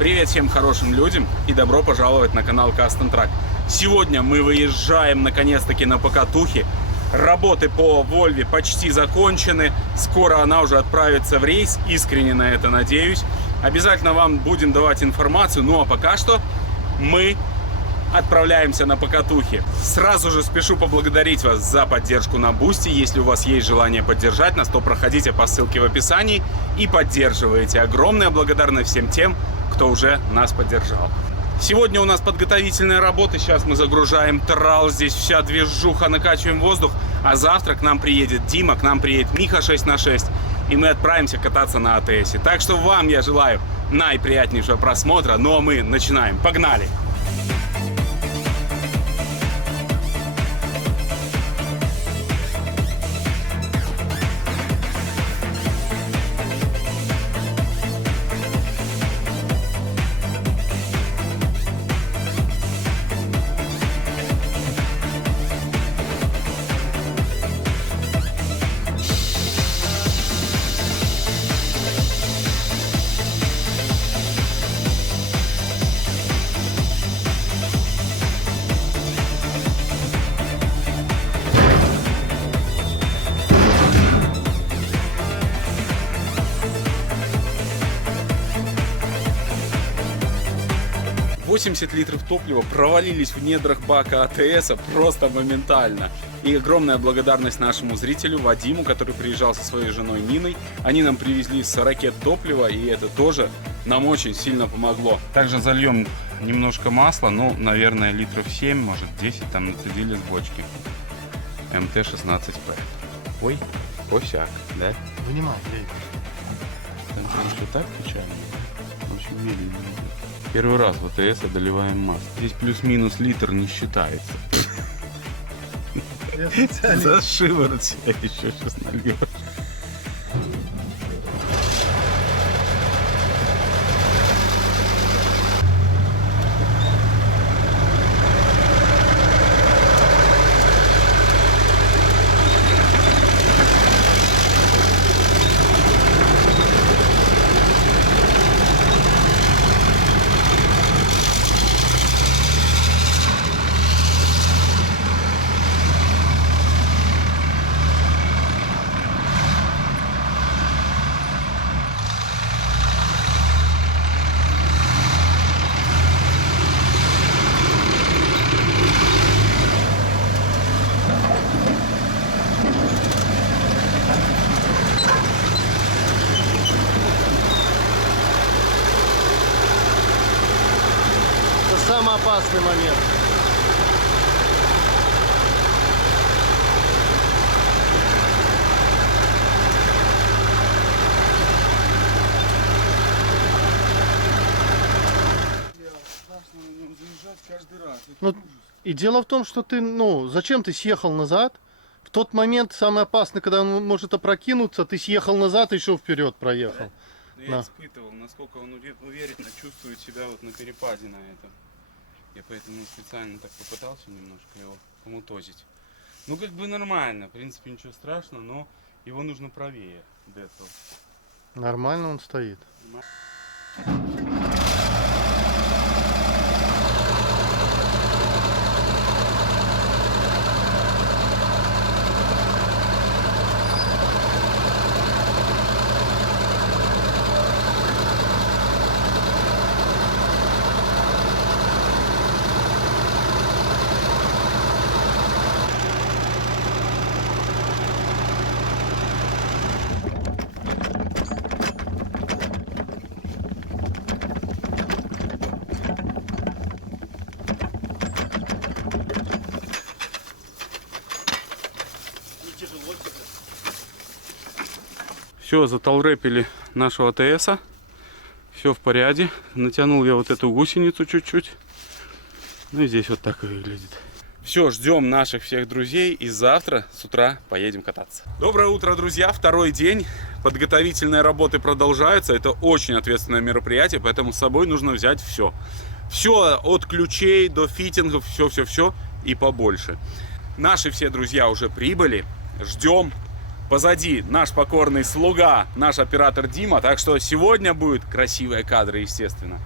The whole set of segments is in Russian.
Привет всем хорошим людям и добро пожаловать на канал Custom Truck. Сегодня мы выезжаем наконец-таки на покатухе. Работы по Volvo почти закончены. Скоро она уже отправится в рейс. Искренне на это надеюсь. Обязательно вам будем давать информацию. Ну а пока что мы отправляемся на покатухи. Сразу же спешу поблагодарить вас за поддержку на Бусти. Если у вас есть желание поддержать нас, то проходите по ссылке в описании и поддерживайте. Огромная благодарность всем тем, кто уже нас поддержал. Сегодня у нас подготовительные работы. Сейчас мы загружаем трал. Здесь вся движуха, накачиваем воздух. А завтра к нам приедет Дима, к нам приедет Миха 6х6. И мы отправимся кататься на АТС. Так что вам я желаю наиприятнейшего просмотра. Ну а мы начинаем. Погнали! 80 литров топлива провалились в недрах бака АТС просто моментально. И огромная благодарность нашему зрителю Вадиму, который приезжал со своей женой Ниной. Они нам привезли 40 топлива, и это тоже нам очень сильно помогло. Также зальем немножко масла, ну, наверное, литров 7, может 10 там нацедили с бочки. МТ-16П. Ой, осяк, да? Вынимай, ей. Что так печально? Очень медленно. Первый раз в АТС одолеваем масло. Здесь плюс-минус литр не считается. За шиворот себя еще сейчас нальешь. Самый опасный момент. Ну, и дело в том, что ты, зачем ты съехал назад? В тот момент самый опасный, когда он может опрокинуться, ты съехал назад и еще вперед проехал. Да? Я испытывал, насколько он уверенно чувствует себя вот на перепаде на этом. Я поэтому специально так попытался немножко его помутозить. Ну, как бы нормально, в принципе, ничего страшного, но его нужно правее до этого. Нормально он стоит. Все, затолрепили нашего АТСа. Все в порядке. Натянул я вот эту гусеницу чуть-чуть. Ну и здесь вот так выглядит. Все, ждем наших всех друзей и завтра с утра поедем кататься. Доброе утро, друзья! Второй день. Подготовительные работы продолжаются. Это очень ответственное мероприятие, поэтому с собой нужно взять все. Все от ключей до фитингов, все и побольше. Наши все друзья уже прибыли. Ждем. Позади наш покорный слуга, наш оператор Дима. Так что сегодня будут красивые кадры, естественно.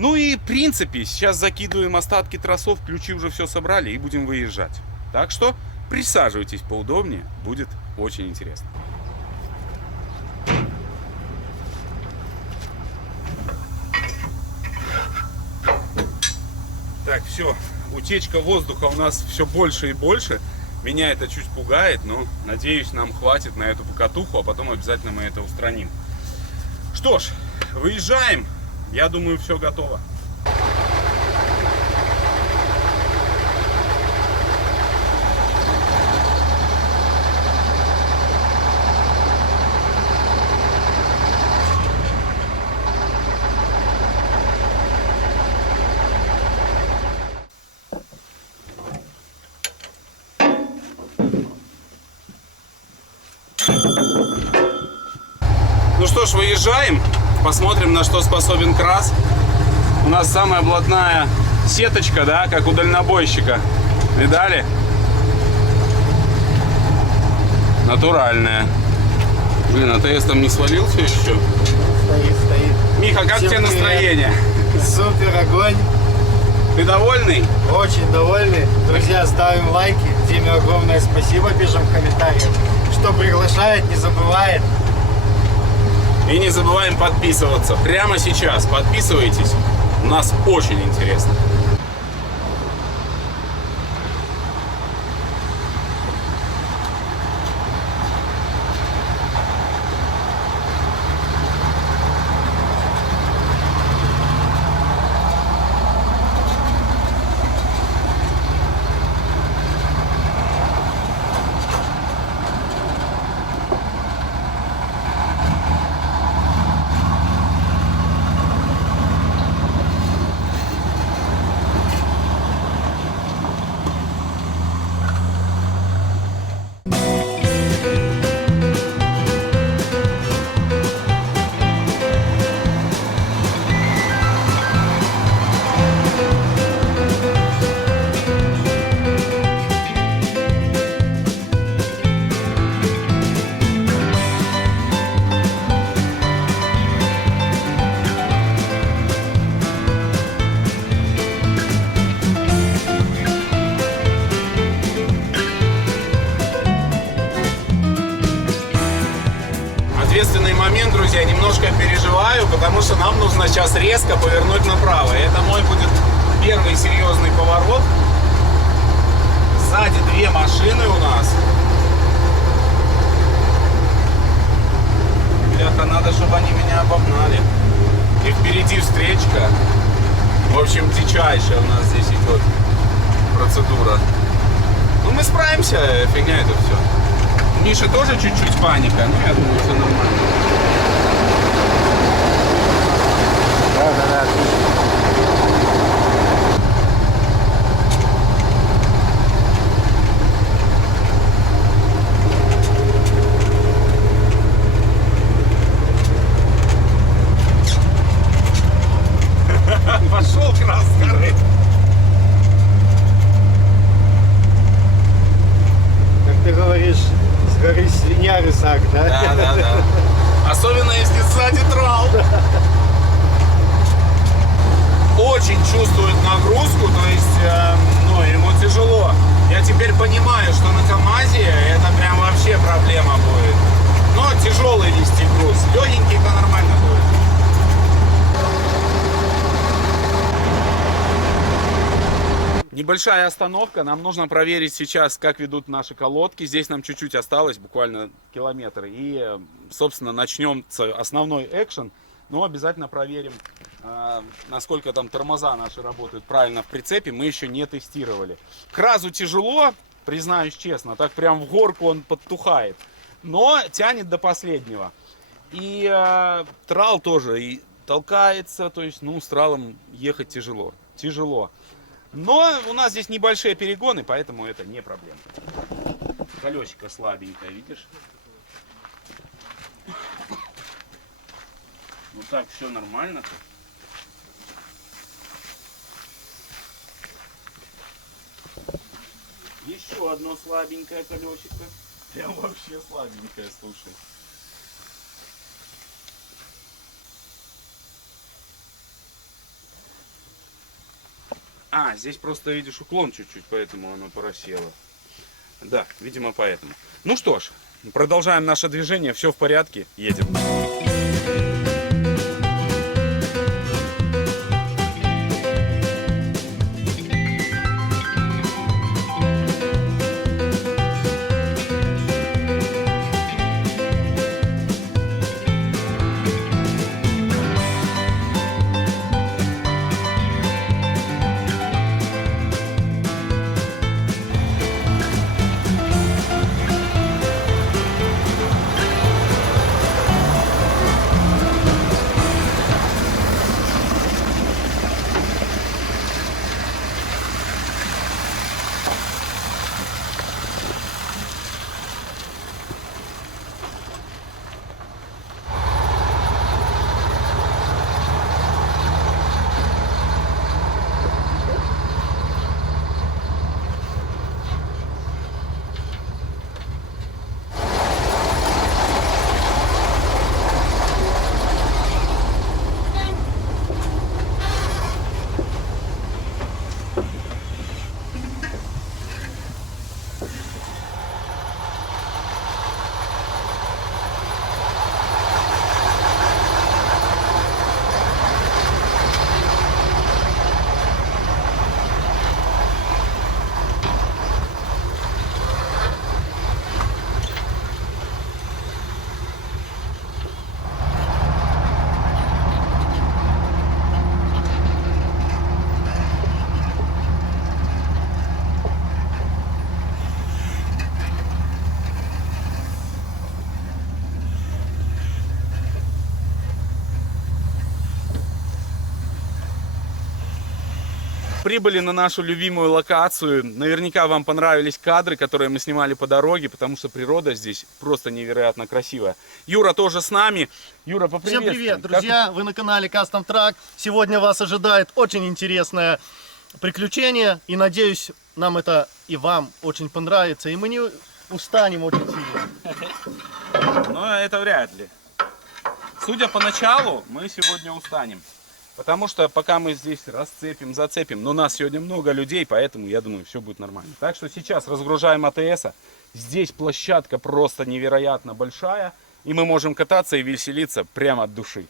Ну и в принципе, сейчас закидываем остатки тросов, ключи уже все собрали и будем выезжать. Так что присаживайтесь поудобнее, будет очень интересно. Так, все, утечка воздуха у нас все больше и больше. Меня это чуть пугает, но надеюсь, нам хватит на эту покатуху, а потом обязательно мы это устраним. Что ж, выезжаем. Я думаю, все готово. Ну что ж, выезжаем. Посмотрим, на что способен крас. У нас самая блатная сеточка, да, как у дальнобойщика. Видали? Натуральная. Блин, АТС там не свалился еще? Стоит. Миха, как тебе настроение? Супер, огонь. Ты довольный? Очень довольны. Друзья, ставим лайки. Диме огромное спасибо, пишем в комментариях. Что приглашает, не забывает. И не забываем подписываться. Прямо сейчас подписывайтесь. У нас очень интересно. Ответственный момент, друзья, немножко переживаю, потому что нам нужно сейчас резко повернуть направо. И это мой будет первый серьезный поворот. Сзади две машины у нас. Бляха, надо, чтобы они меня обогнали. И впереди встречка. В общем, дичайшая у нас здесь идет процедура. Ну, мы справимся, фигня это все. Миша тоже чуть-чуть паника, но я думаю, все нормально. Да, отлично. Пошел крас с горы. Как ты говоришь, с горы свинья рысак, да? Да. Особенно если сзади трал. Очень чувствует нагрузку, то есть ему тяжело. Я теперь понимаю, что на КамАЗе это прям вообще проблема будет. Но тяжелый вести груз. Легенький это нормально будет. Небольшая остановка. Нам нужно проверить сейчас, как ведут наши колодки. Здесь нам чуть-чуть осталось, буквально километр. И, собственно, начнем основной экшен. Но обязательно проверим, насколько там тормоза наши работают правильно в прицепе. Мы еще не тестировали. Кразу тяжело, признаюсь честно. Так прям в горку он подтухает. Но тянет до последнего. И трал тоже и толкается. То есть, с тралом ехать тяжело. Но у нас здесь небольшие перегоны, поэтому это не проблема. Колесико слабенькое, видишь? Ну так, все нормально-то. Еще одно слабенькое колесико. Прям вообще слабенькое, слушай. А, здесь просто, видишь, уклон чуть-чуть, поэтому оно поросело. Да, видимо, поэтому. Ну что ж, продолжаем наше движение, все в порядке, едем. Прибыли на нашу любимую локацию. Наверняка вам понравились кадры, которые мы снимали по дороге, потому что природа здесь просто невероятно красивая. Юра тоже с нами. Юра, поприветствуй. Всем привет, друзья! Вы на канале Custom Truck. Сегодня вас ожидает очень интересное приключение. И надеюсь, нам это и вам очень понравится. И мы не устанем очень сильно. Но это вряд ли. Судя по началу, мы сегодня устанем. Потому что пока мы здесь расцепим, зацепим, но нас сегодня много людей, поэтому я думаю, все будет нормально. Так что сейчас разгружаем АТС. Здесь площадка просто невероятно большая. И мы можем кататься и веселиться прямо от души.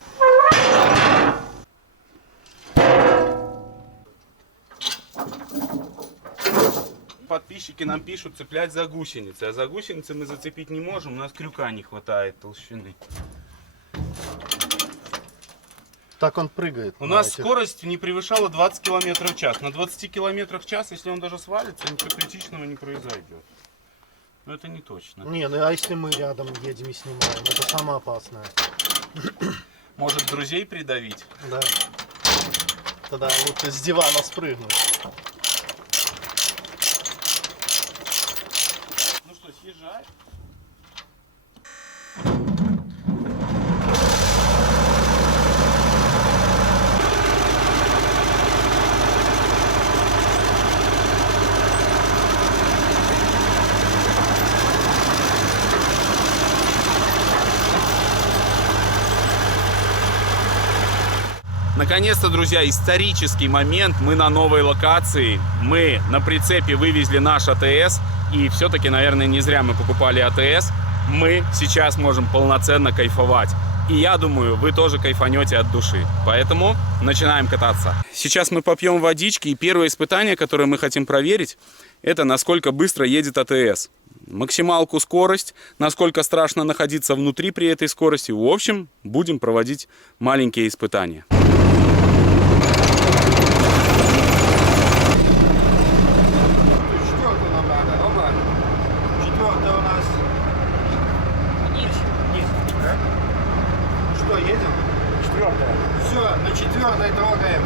Подписчики нам пишут цеплять за гусеницы. А за гусеницы мы зацепить не можем, у нас крюка не хватает толщины. Так он прыгает. У нас скорость не превышала 20 км в час. На 20 км в час, если он даже свалится, ничего критичного не произойдет. Но это не точно. Не, ну а если мы рядом едем и снимаем? Это самое опасное. Может друзей придавить? Да. Тогда лучше с дивана спрыгнуть. Ну что, съезжай. Наконец-то, друзья, исторический момент. Мы на новой локации. Мы на прицепе вывезли наш АТС. И все-таки, наверное, не зря мы покупали АТС. Мы сейчас можем полноценно кайфовать. И я думаю, вы тоже кайфанете от души. Поэтому начинаем кататься. Сейчас мы попьем водички. И первое испытание, которое мы хотим проверить, это насколько быстро едет АТС. Максималку, скорость, насколько страшно находиться внутри при этой скорости. В общем, будем проводить маленькие испытания. Все, на 4-й трогаем.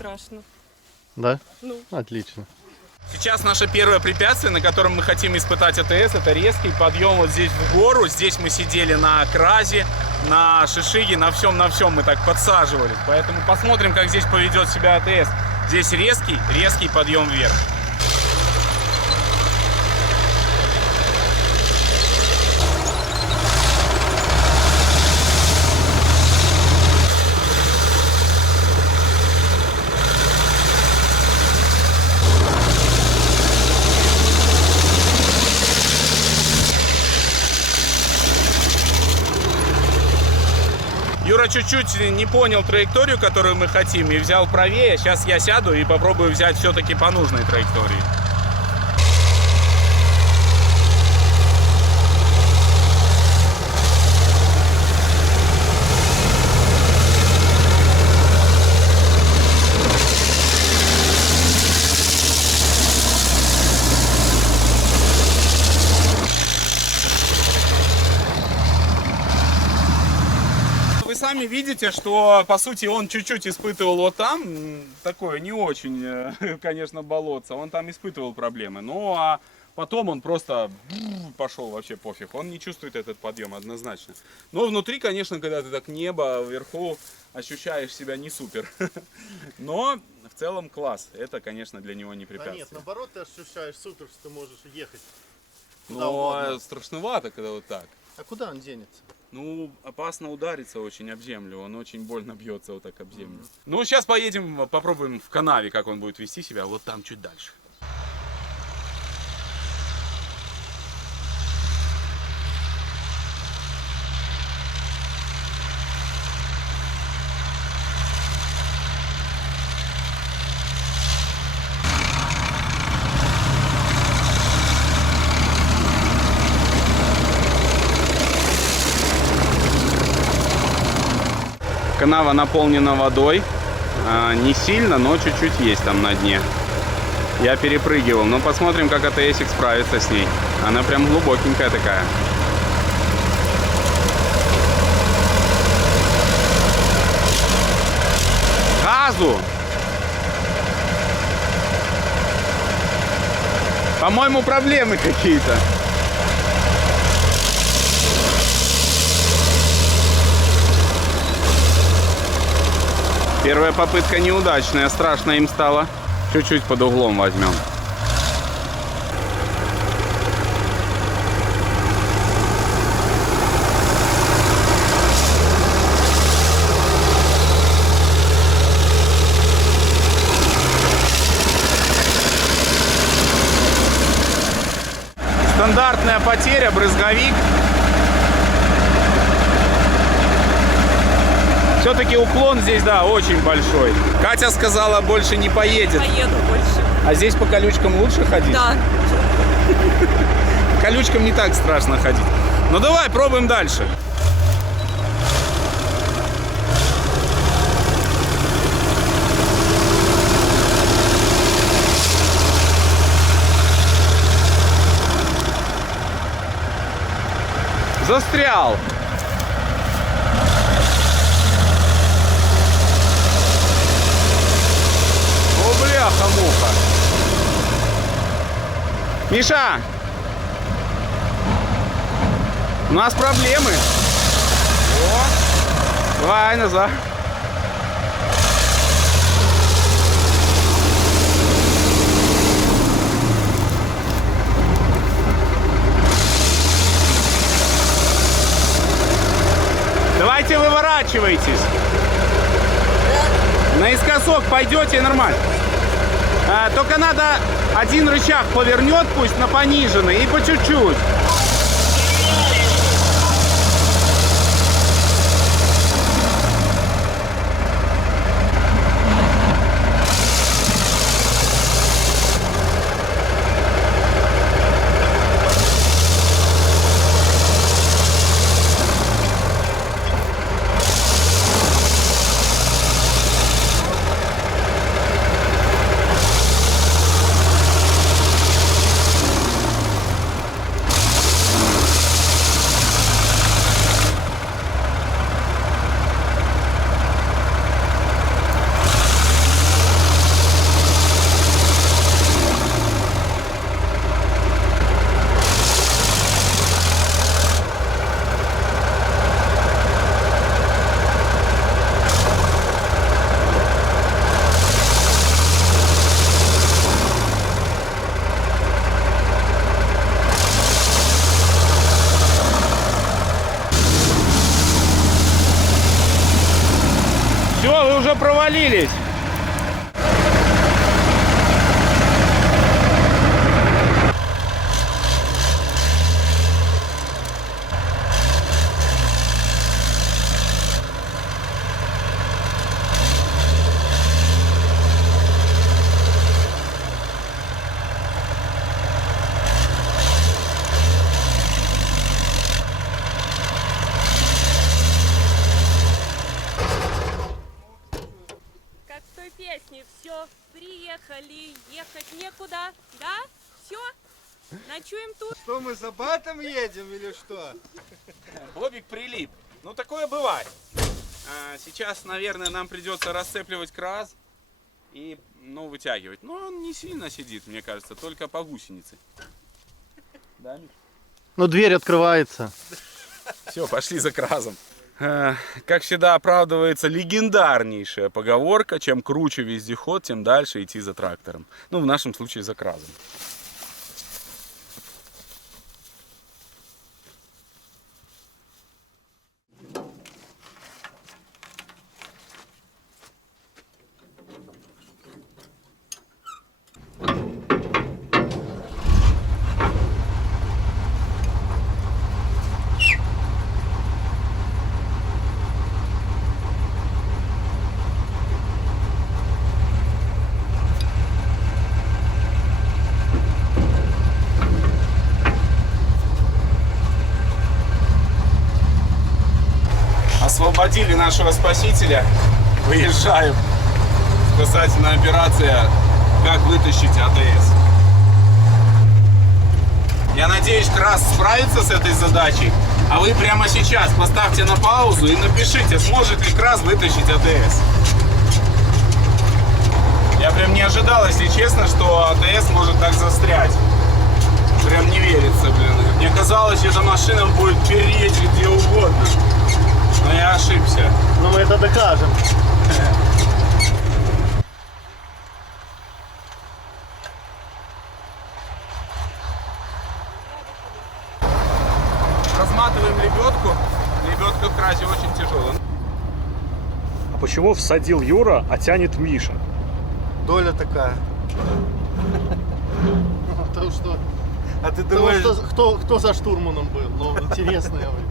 страшно. Да? Ну. Отлично. Сейчас наше первое препятствие, на котором мы хотим испытать АТС, это резкий подъем вот здесь в гору. Здесь мы сидели на кразе, на шишиге, на всем мы так подсаживались. Поэтому посмотрим, как здесь поведет себя АТС. Здесь резкий подъем вверх. Юра чуть-чуть не понял траекторию, которую мы хотим, и взял правее. Сейчас я сяду и попробую взять все-таки по нужной траектории. Вы сами видите, что по сути он чуть-чуть испытывал вот там, такое не очень, конечно, болотце, он там испытывал проблемы. Ну а потом он просто пошел, вообще пофиг, он не чувствует этот подъем однозначно. Но внутри, конечно, когда ты так небо вверху, ощущаешь себя не супер. Но в целом класс, это, конечно, для него не Да препятствие. нет, наоборот, ты ощущаешь супер, что ты можешь ехать. Но страшновато, когда вот так. А куда он денется? Ну, опасно удариться очень об землю, он очень больно бьется вот так об землю. Ну, сейчас поедем, попробуем в канаве, как он будет вести себя, вот там чуть дальше. Канава наполнена водой, не сильно, но чуть-чуть есть там на дне. Я перепрыгивал, но посмотрим, как АТСик справится с ней. Она прям глубокенькая такая. Газу! По-моему, проблемы какие-то. Первая попытка неудачная, страшно им стало. Чуть-чуть под углом возьмем. Стандартная потеря, брызговик. Все-таки уклон здесь, да, очень большой. Катя сказала, больше не поедет. Поеду больше. А здесь по колючкам лучше ходить? Да. По колючкам не так страшно ходить. Ну давай, пробуем дальше. Застрял. О, бляха-муха. Миша! У нас проблемы. О, давай назад. Давайте выворачивайтесь. Наискосок пойдете нормально. Только надо один рычаг повернет, пусть на пониженный, и по чуть-чуть. уже провалились. Как в той песне, все, приехали, ехать некуда, да? Все? Ночуем тут? Что, мы за батом едем или что? Бобик прилип. Ну, такое бывает. Сейчас, наверное, нам придется расцепливать краз и, ну, вытягивать. Но он не сильно сидит, мне кажется, только по гусенице. Да, Миш? Ну, дверь открывается. Все, пошли за кразом. Как всегда оправдывается легендарнейшая поговорка: чем круче вездеход, тем дальше идти за трактором. Ну, в нашем случае за кразом. Освободили нашего спасителя. Выезжаем. Спасательная операция «Как вытащить АТС». Я надеюсь, краз справится с этой задачей. А вы прямо сейчас поставьте на паузу и напишите, сможет ли краз вытащить АТС. Я прям не ожидал, если честно, что АТС может так застрять. Прям не верится, блин. Мне казалось, эта машина будет переть где угодно. Но я ошибся. Но мы это докажем. Разматываем лебедку. Лебедка в красе очень тяжелая. А почему всадил Юра, а тянет Миша? Доля такая. Потому что, А ты потому думаешь, что кто за штурманом был? Ну, интересно, я говорю.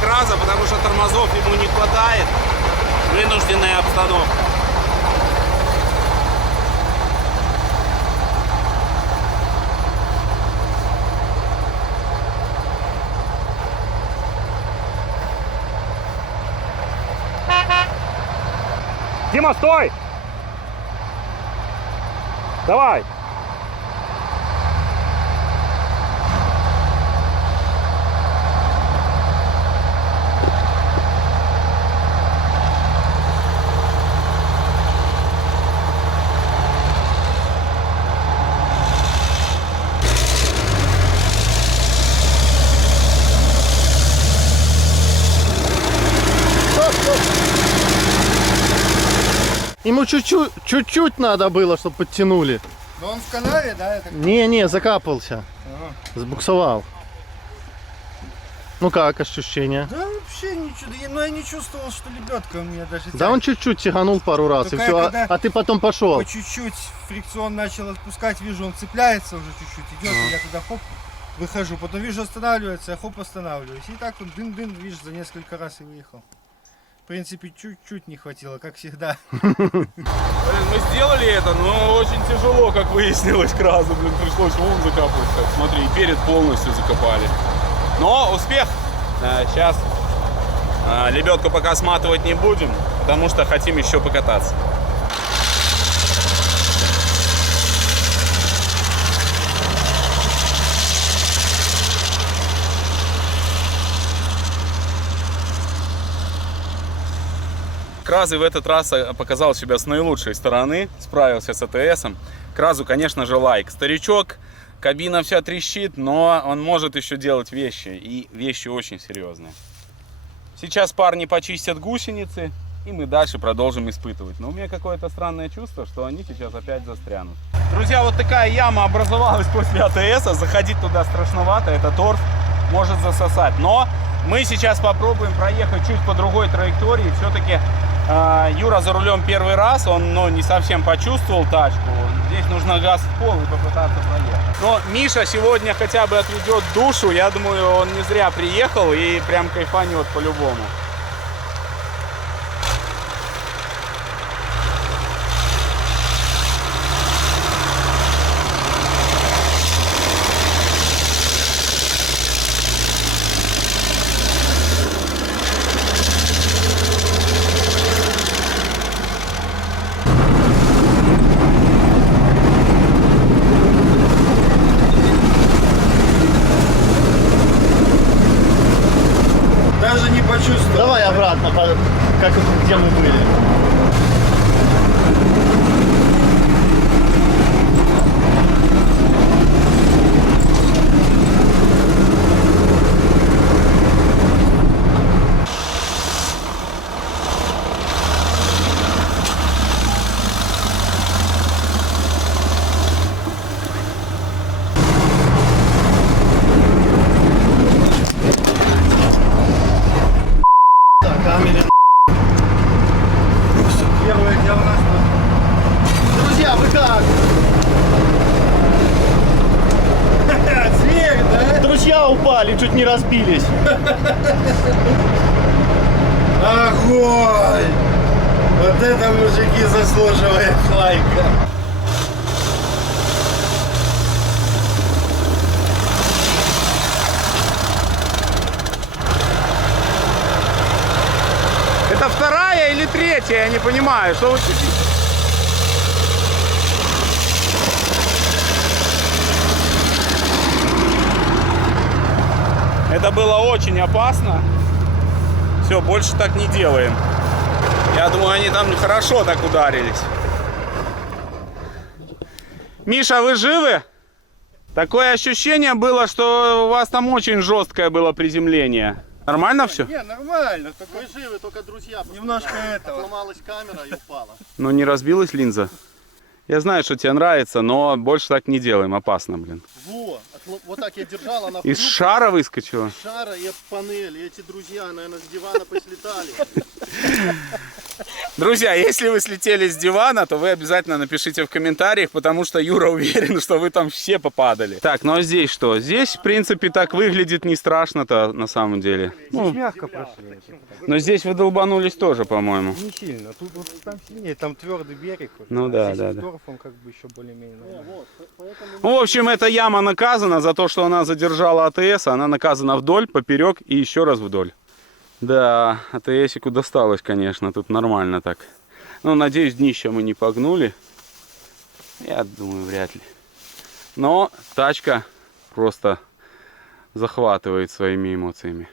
Краза, потому что тормозов ему не хватает. Вынужденная обстановка. Дима, стой! Давай! Ему чуть-чуть надо было, чтобы подтянули. ну он в канаве, да? Это... Не, закапался. Ага. Сбуксовал. Ну как ощущения? Да вообще ничего, но я не чувствовал, что лебедка у меня даже Да тянет. он чуть-чуть тяганул пару раз, и Только все, когда- а ты потом пошел. По чуть-чуть фрикцион начал отпускать, вижу, он цепляется уже чуть-чуть, идет, и я тогда хоп, выхожу, потом вижу, останавливается, я хоп, останавливаюсь. И так вот дын-дын, видишь, за несколько раз и выехал. В принципе, чуть-чуть не хватило, как всегда. Блин, мы сделали это, но очень тяжело, как выяснилось, кразу. Блин, пришлось вон закапывать. Так, смотри, и перед полностью закопали. Но успех. Сейчас лебедку пока сматывать не будем, потому что хотим еще покататься. Кразы в этот раз показал себя с наилучшей стороны, справился с АТСом. Кразу, конечно же, лайк. Старичок, кабина вся трещит, но он может еще делать вещи, и вещи очень серьезные. Сейчас парни почистят гусеницы, и мы дальше продолжим испытывать. Но у меня какое-то странное чувство, что они сейчас опять застрянут. Друзья, вот такая яма образовалась после АТСа. Заходить туда страшновато, это торф может засосать. Но мы сейчас попробуем проехать чуть по другой траектории. Все-таки Юра за рулем первый раз, он не совсем почувствовал тачку. Здесь нужно газ в пол и попытаться проехать. Но Миша сегодня хотя бы отведет душу. Я думаю, он не зря приехал и прям кайфанет по-любому. Даже не почувствовал. Давай обратно, как где мы были. Так, камере. Первое, где у нас Друзья, вы как? зверь, да? Друзья упали, чуть не разбились. Огонь! Вот это, мужики, заслуживает лайка. Это вторая или третья, я не понимаю, что вы сидите? Это было очень опасно. Все, больше так не делаем. Я думаю, они там хорошо так ударились. Миша, вы живы? Такое ощущение было, что у вас там очень жесткое было приземление. Нормально все? Не, нормально. Только Мы живы, только друзья. немножко этого. Сломалась камера и упала. Ну не разбилась линза? Я знаю, что тебе нравится, но больше так не делаем, опасно, блин. Вот так я держал, она Из шара выскочила. из шара и об панель. И эти друзья, наверное, с дивана послетали. Друзья, если вы слетели с дивана, то вы обязательно напишите в комментариях, потому что Юра уверен, что вы там все попадали. Так, ну а здесь что? Здесь, в принципе, так выглядит не страшно-то на самом деле. Ну, Мягко прошли. но здесь вы долбанулись тоже, по-моему. Не сильно. Тут вот там сильнее, там твердый берег. Вот. Ну А да, здесь да, с да. торфом как бы еще более-менее нормально. В общем, эта яма наказана за то, что она задержала АТС. Она наказана вдоль, поперек и еще раз вдоль. Да, АТСику досталось, конечно, тут нормально так. Ну, надеюсь, днище мы не погнули. Я думаю, вряд ли. Но тачка просто захватывает своими эмоциями.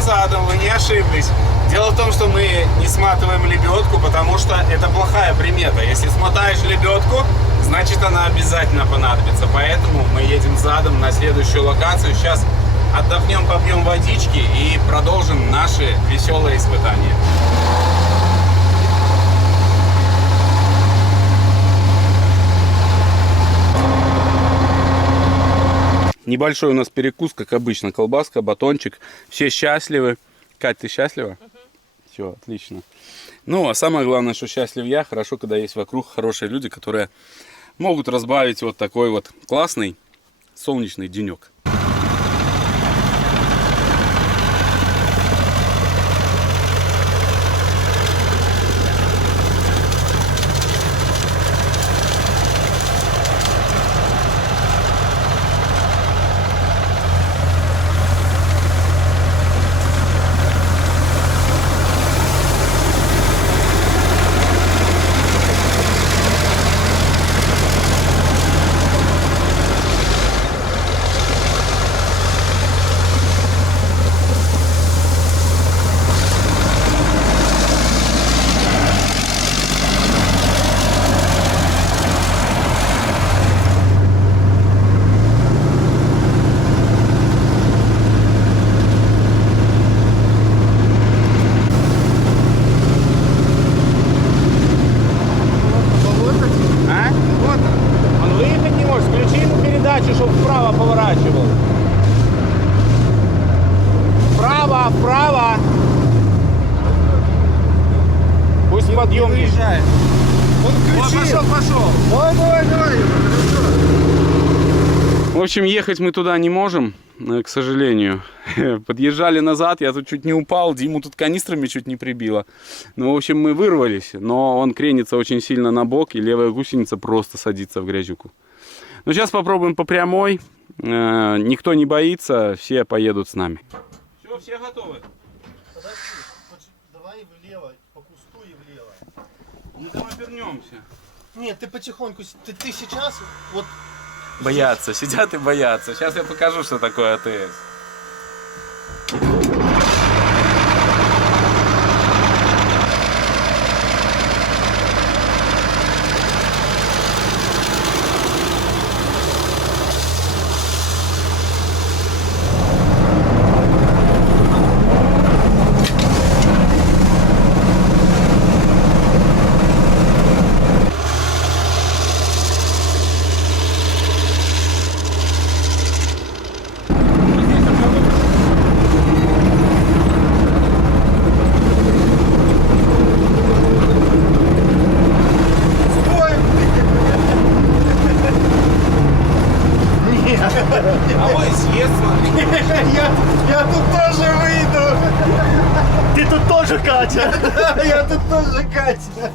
едем задом, вы не ошиблись. Дело в том, что мы не сматываем лебедку, потому что это плохая примета. Если смотаешь лебедку, значит она обязательно понадобится. Поэтому мы едем задом на следующую локацию. Сейчас отдохнем, попьем водички и продолжим наши веселые испытания. Небольшой у нас перекус, как обычно. Колбаска, батончик. Все счастливы. Кать, ты счастлива? Все, отлично. Ну, а самое главное, что счастлив я. Хорошо, когда есть вокруг хорошие люди, которые могут разбавить вот такой вот классный солнечный денек. Чтобы вправо поворачивал. Вправо, вправо. Пусть подъем не выезжает. Он включил. Пошел. Давай. В общем, ехать мы туда не можем, к сожалению. Подъезжали назад, я тут чуть не упал, Диму тут канистрами чуть не прибило. Ну, в общем, мы вырвались, но он кренится очень сильно на бок, и левая гусеница просто садится в грязюку. Ну, сейчас попробуем по прямой. Никто не боится, все поедут с нами. Все готовы? Подожди, давай влево, по кусту и влево. Ну, там обернемся. Нет, ты потихоньку, ты сейчас, вот... Боятся, сидят и боятся. Сейчас я покажу, что такое АТС. Я тут тоже выйду. Ты тут тоже, Катя. Я тут тоже Катя.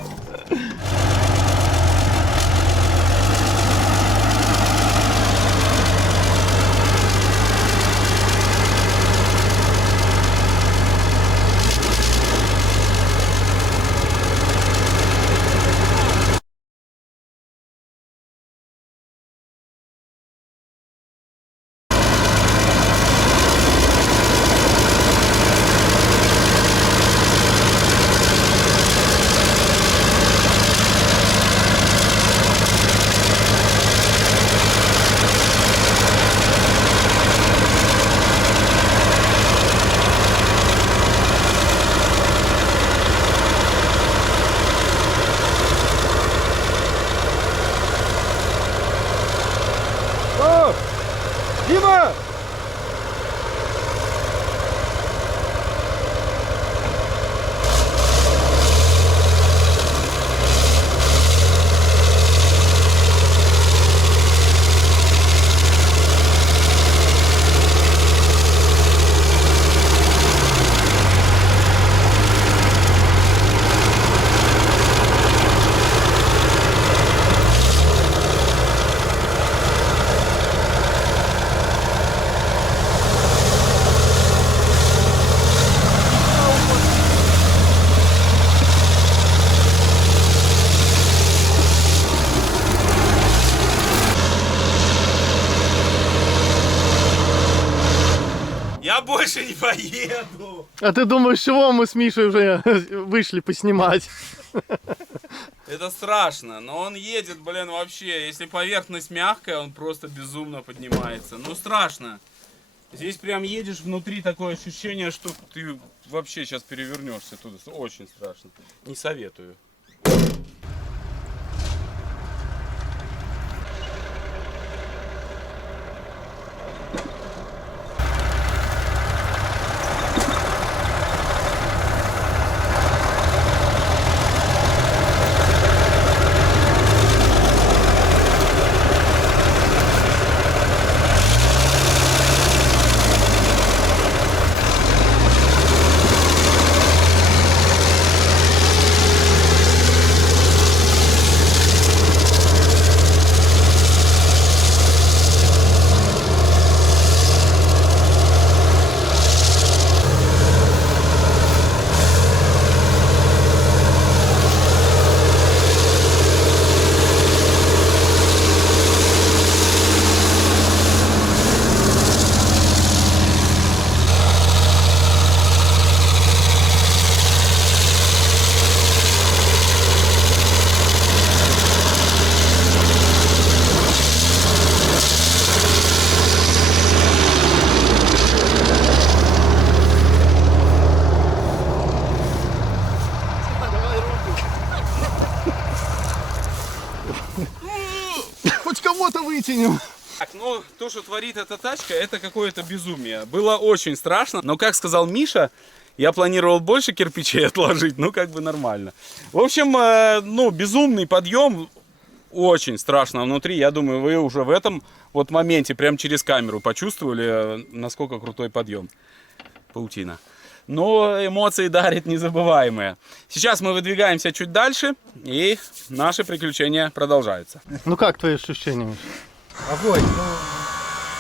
больше не поеду. А ты думаешь, чего мы с Мишей уже вышли поснимать? Это страшно, но он едет, блин, вообще. Если поверхность мягкая, он просто безумно поднимается. Ну, страшно. Здесь прям едешь, внутри такое ощущение, что ты вообще сейчас перевернешься туда. Очень страшно. Не советую. Хоть кого-то вытянем. Так, ну, то, что творит эта тачка, это какое-то безумие. Было очень страшно, но, как сказал Миша, я планировал больше кирпичей отложить, ну, как бы нормально. В общем, ну, безумный подъем, очень страшно внутри. Я думаю, вы уже в этом вот моменте, прям через камеру почувствовали, насколько крутой подъем. Паутина. Но эмоции дарит незабываемые. Сейчас мы выдвигаемся чуть дальше, и наши приключения продолжаются. Ну как твои ощущения, Миша? Огонь. Ну,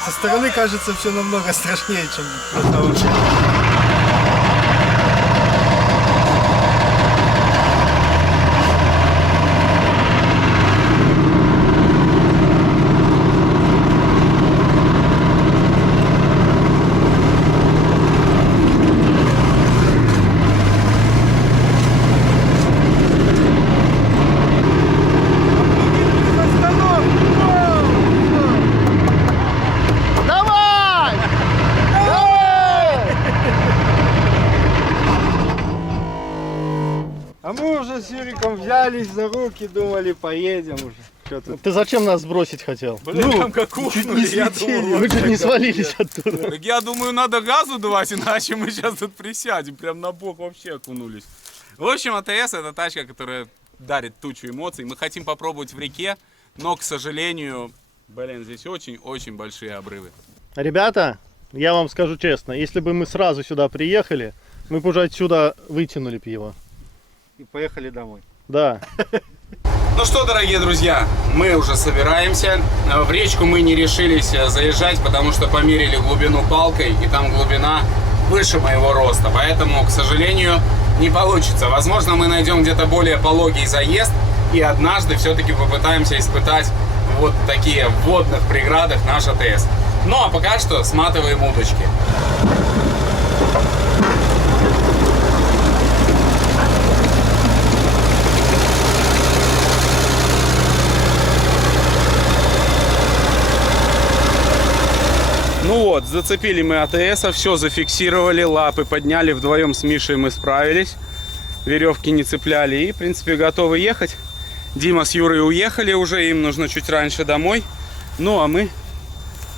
со стороны кажется все намного страшнее, чем на самом деле. Давай! А мы уже с Юриком взялись за руки, думали, поедем уже. Что тут? Ты зачем нас сбросить хотел? Блин, там как ухнули, я думал, Мы чуть не свалились оттуда. так я думаю, надо газу давать, иначе мы сейчас тут присядем. Прям на бок вообще окунулись. В общем, АТС это тачка, которая дарит тучу эмоций. Мы хотим попробовать в реке, но, к сожалению, блин, здесь очень-очень большие обрывы. Ребята, я вам скажу честно, если бы мы сразу сюда приехали, мы бы уже отсюда вытянули бы его. И поехали домой. Да. Ну что, дорогие друзья, мы уже собираемся. В речку мы не решились заезжать, потому что померили глубину палкой, и там глубина выше моего роста. Поэтому, к сожалению, не получится. Возможно, мы найдем где-то более пологий заезд, и однажды все-таки попытаемся испытать вот такие в водных преградах наш АТС. Ну а пока что сматываем удочки. Ну вот, зацепили мы АТС, все зафиксировали, лапы подняли, вдвоем с Мишей мы справились. Веревки не цепляли и, в принципе, готовы ехать. Дима с Юрой уехали уже, им нужно чуть раньше домой. Ну а мы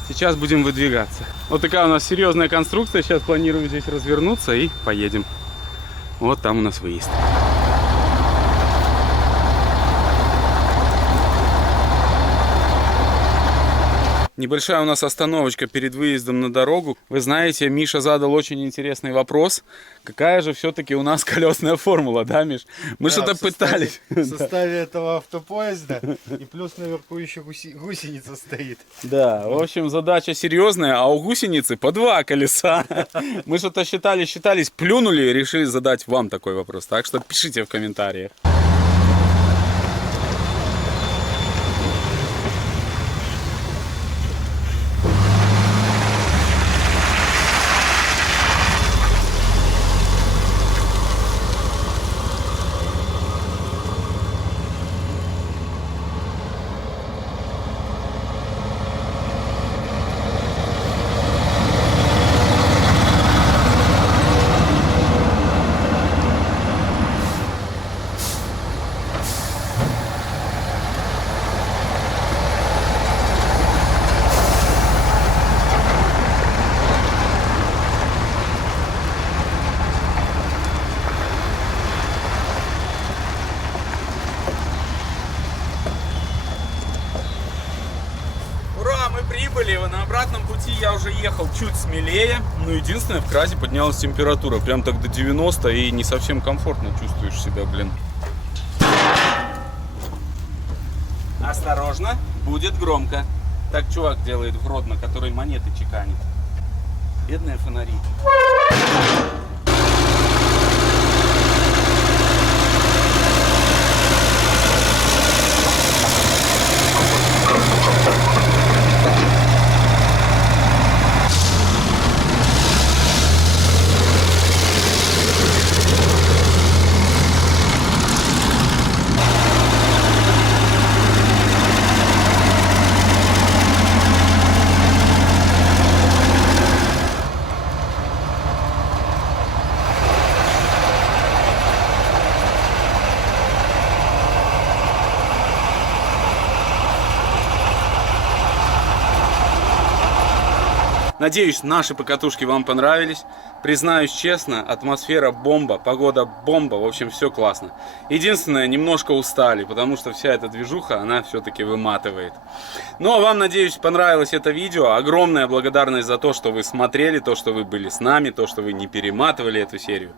сейчас будем выдвигаться. Вот такая у нас серьезная конструкция, сейчас планирую здесь развернуться и поедем. Вот там у нас выезд. Небольшая у нас остановочка перед выездом на дорогу. Вы знаете, Миша задал очень интересный вопрос. Какая же все-таки у нас колесная формула, да, Миш? Мы что-то пытались. В составе этого автопоезда. И плюс наверху еще гусеница стоит. Да, в общем, задача серьезная, а у гусеницы по 2 колеса. Мы что-то считались, плюнули и решили задать вам такой вопрос. Так что пишите в комментариях. прибыли. На обратном пути я уже ехал чуть смелее. Но единственное, в Кразе поднялась температура. Прям так до 90 и не совсем комфортно чувствуешь себя, блин. Осторожно, будет громко. Так чувак делает в Гродно, который монеты чеканит. Бедные фонари. Надеюсь, наши покатушки вам понравились. Признаюсь честно, атмосфера бомба, погода бомба, в общем, все классно. Единственное, немножко устали, потому что вся эта движуха, она все-таки выматывает. Ну, а вам, надеюсь, понравилось это видео. Огромная благодарность за то, что вы смотрели, то, что вы были с нами, то, что вы не перематывали эту серию.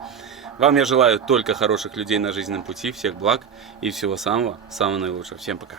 Вам я желаю только хороших людей на жизненном пути, всех благ и всего самого наилучшего. Всем пока.